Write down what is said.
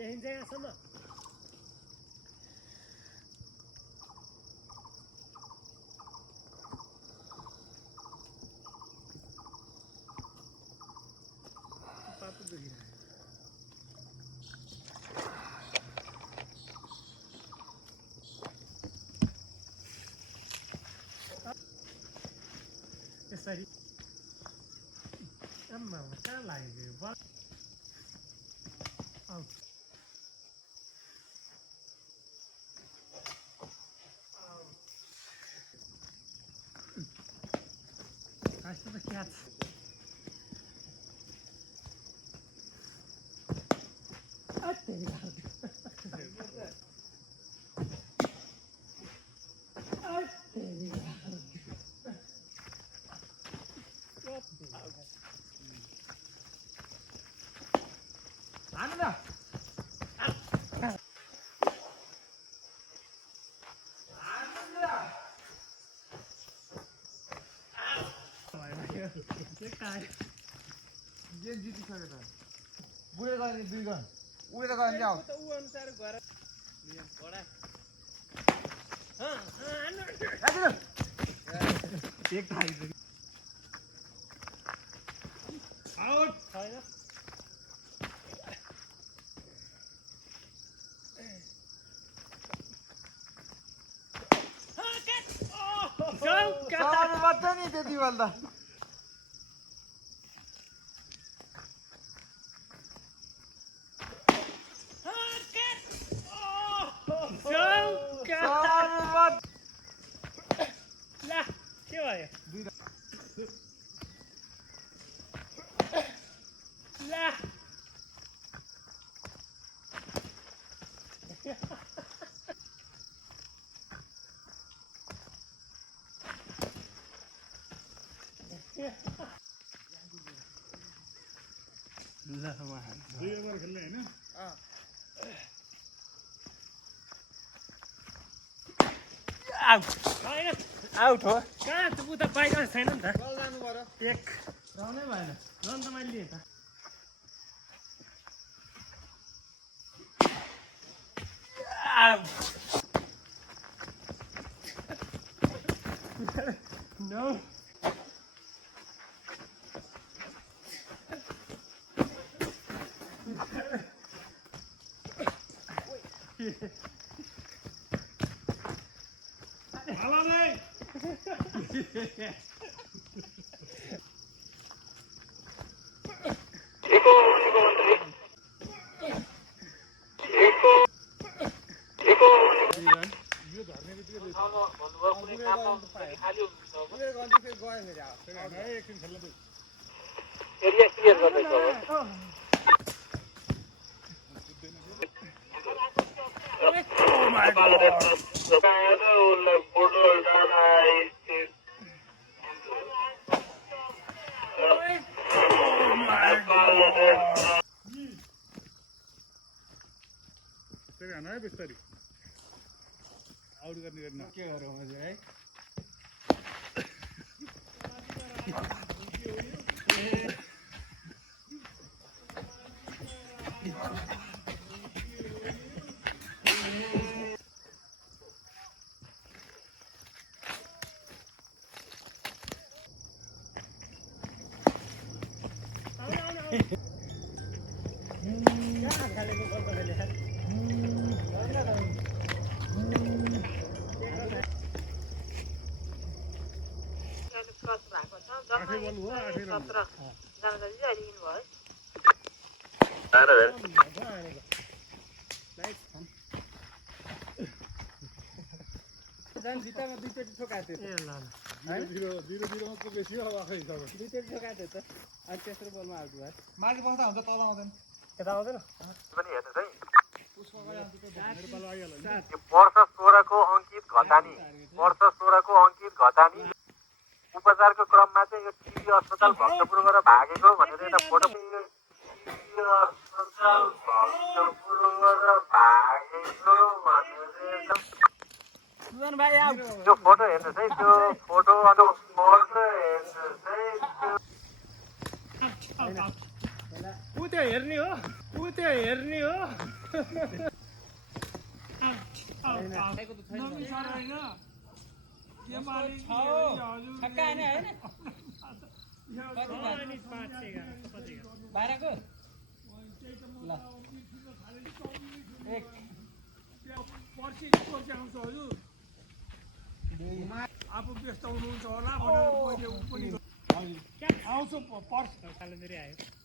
देखिन्छ यहाँसम्म पातो दुखिरहेको यसरी आम्मा कहाँ लाग्यो Acho que daqui a até Anda. Game जितिसक्यो त बुढे गर्ने 2 गन उडेर गयो नि आउ त उ अनुसार गरे नियम पडा एक थाई आउट छैन सानो बच्चा नि त्यति भन्दा ला के भयो ला ल वहाँ 2 ओभर खेल्ने हैन आउट हैन आउट हो कहाँ त उता बाहिर छैन नि त बल जानु पर्यो एक राउनै भएन रन त मैले लिएँ त आउट नो हालाले यो धर्ने बित्तिकै बुढे गन चाहिँ फेरि गयो फेरि आउ एकछिन खेल्न दे एरिया क्लियर गर्दैछ फेरि हान है बिस्तारी आउट गर्ने गर्न के गरौँ अझै है भित्तामा 2 चोटि ठोकाएको थियो ए ल जिरो मात्र बेसी हो अब आफै हिसाब 2 चोटि ठोकाएको थियो त अनि तेस्रो बलमा आउट भयो माथि बस्दा हुन्छ तल आउँदैन यता आउँदैन पनि हेर्नुहोस् है पुष्पा गयो अन्त त्यो नेपाल आइहाल्यो नि यो वर्ष 16 को अङ्कित घतानी वर्ष 16 को अङ्कित घतानी उपचारको क्रममा चाहिँ यो टिबी अस्पताल भक्तपुरबाट भागेको भनेर एउटा फोटो अस्पताल भक्तपुरबाट भागेको भनेर सुजन भाइ आउट त्यो फोटो हेर्नुहोस् है त्यो फोटो हेर्नुहोस् है ऊ त्यो हेर्ने हो नवीन सर होइन एमाले ठक्का हाने होइन अनि 5 11 12 को ल एक पर्सि आउँछ हजुर आफू व्यस्त हुनुहुन्छ होला भनेर मैले पनि आउँछु पर्स सालन्जरी आयो